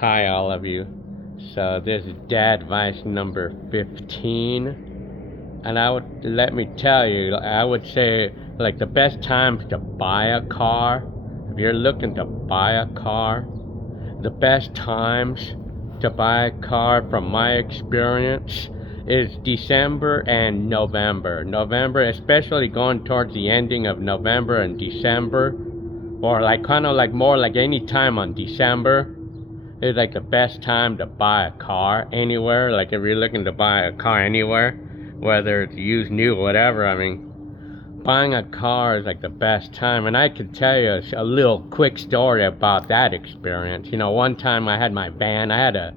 Hi, all of you. So this is Dadvice number 15, and let me tell you, I would say like the best times to buy a car. If you're looking to buy a car, the best times to buy a car, from my experience, is December and November. November, especially going towards the ending of November and December, or like kind of like more like any time on December is like the best time to buy a car anywhere. Like if you're looking to buy a car anywhere, whether it's used, new, whatever. I mean, buying a car is like the best time. And I could tell you a little quick story about that experience. You know, one time I had my van. I had a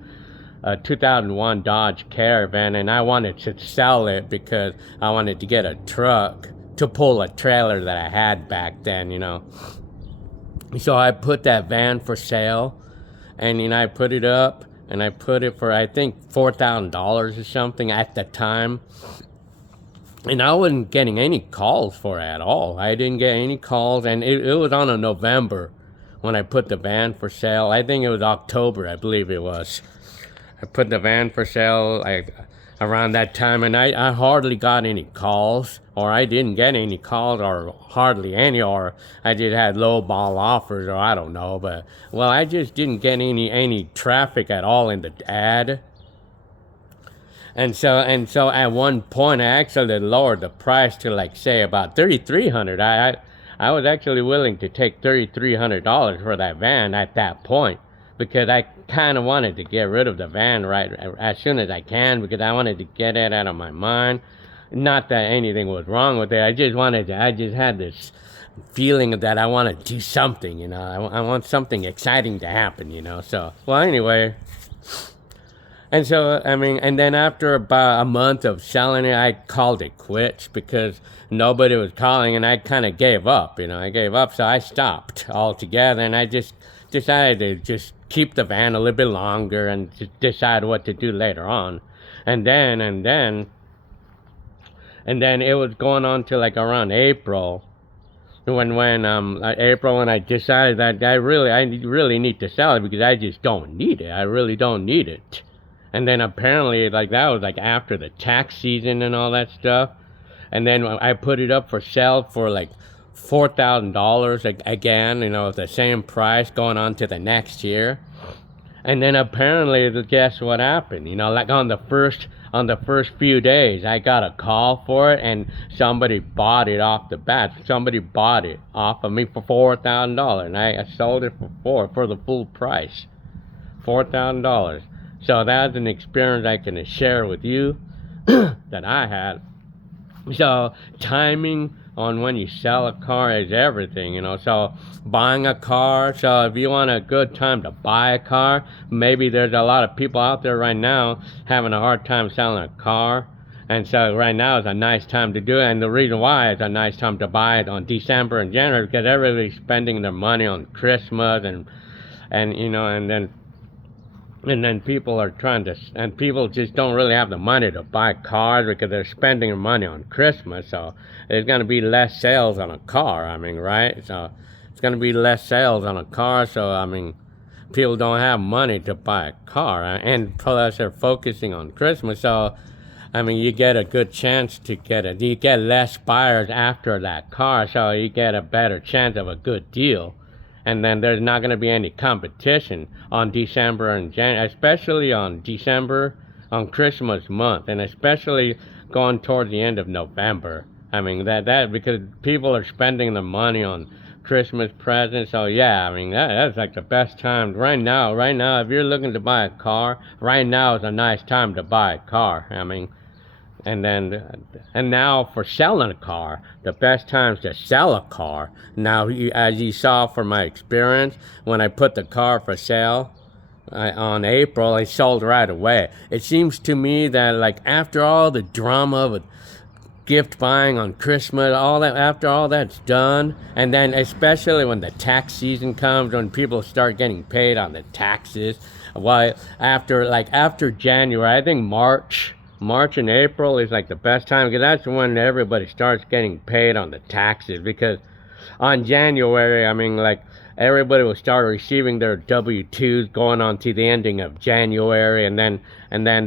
2001 Dodge Caravan, and I wanted to sell it because I wanted to get a truck to pull a trailer that I had back then, you know. So I put that van for sale, and I put it up, and I put it for I think $4,000 or something at the time, and I wasn't getting any calls for it at all. I didn't get any calls, and it was on a November when I put the van for sale. I think it was October, I believe it was. I put the van for sale around that time, and I hardly got any calls, or I didn't get any calls, or hardly any, or I just had low ball offers, or I don't know. But well, I just didn't get any traffic at all in the ad. And so at one point I actually lowered the price to like say about $3,300. I was actually willing to take $3,300 for that van at that point, because I kind of wanted to get rid of the van right as soon as I can, because I wanted to get it out of my mind. Not that anything was wrong with it. I just had this feeling that I want to do something, you know. I want something exciting to happen, you know. So, well, anyway. And so, I mean, and then after about a month of selling it, I called it quits because nobody was calling, and I kind of gave up, you know. I gave up, so I stopped altogether, and I just decided to just keep the van a little bit longer and decide what to do later on. And then it was going on to like around April, when I decided that I really need to sell it, because I just don't need it. I really don't need it. And then apparently, like, that was like after the tax season and all that stuff. And then I put it up for sale for like $4,000 again, you know, the same price going on to the next year. And then apparently, guess what happened? You know, like on the first few days, I got a call for it, and somebody bought it off the bat. Somebody bought it off of me for $4,000, and I sold it for the full price, $4,000. So that's an experience I can share with you that I had. So timing on when you sell a car is everything, you know. So buying a car, so if you want a good time to buy a car, maybe there's a lot of people out there right now having a hard time selling a car. And so right now is a nice time to do it. And the reason why it's a nice time to buy it on December and January, because everybody's spending their money on Christmas, and you know, and then people are and people just don't really have the money to buy cars because they're spending their money on Christmas. So there's going to be less sales on a car, I mean, right? So it's going to be less sales on a car. So, I mean, people don't have money to buy a car. And plus, they're focusing on Christmas. So, I mean, you get a good chance to you get less buyers after that car. So you get a better chance of a good deal. And then there's not going to be any competition on December and January, especially on December, on Christmas month, and especially going towards the end of November. I mean, that because people are spending the money on Christmas presents. So yeah, I mean, that's like the best time right now. Right now, if you're looking to buy a car, right now is a nice time to buy a car. I mean, and now for selling a car, the best times to sell a car. Now, as you saw from my experience, when I put the car for sale on April, it sold right away. It seems to me that like after all the drama with gift buying on Christmas, after all that's done, and then especially when the tax season comes, when people start getting paid on the taxes, well, after January, I think March and April is like the best time, because that's when everybody starts getting paid on the taxes. Because on January, I mean, like everybody will start receiving their W-2s going on to the ending of January, and then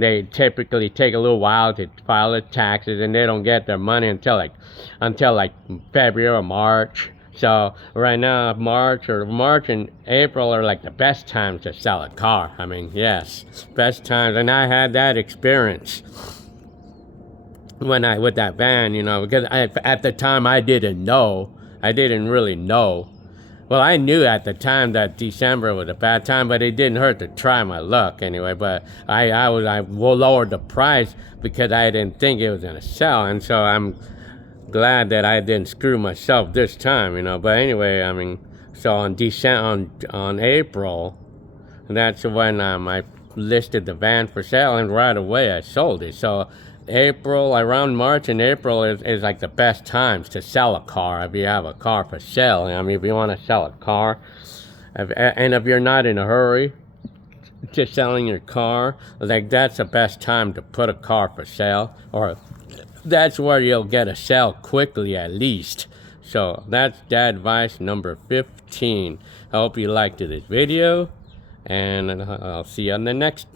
they typically take a little while to file their taxes, and they don't get their money until like February or March. So right now, March and April are like the best times to sell a car. I mean, yes, best times, and I had that experience with that van, you know, because at the time I didn't really know. Well, I knew at the time that December was a bad time, but it didn't hurt to try my luck anyway. But I lowered the price because I didn't think it was gonna sell, and so I'm glad that I didn't screw myself this time, you know. But anyway, I mean, so on April, that's when I listed the van for sale, and right away I sold it. So around March and April is like the best times to sell a car if you have a car for sale. I mean, if you want to sell a car, and if you're not in a hurry to selling your car, like that's the best time to put a car for sale, or that's where you'll get a sale quickly at least. So that's Dadvice number 15. I hope you liked this video, and I'll see you on the next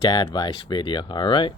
Dadvice video. All right.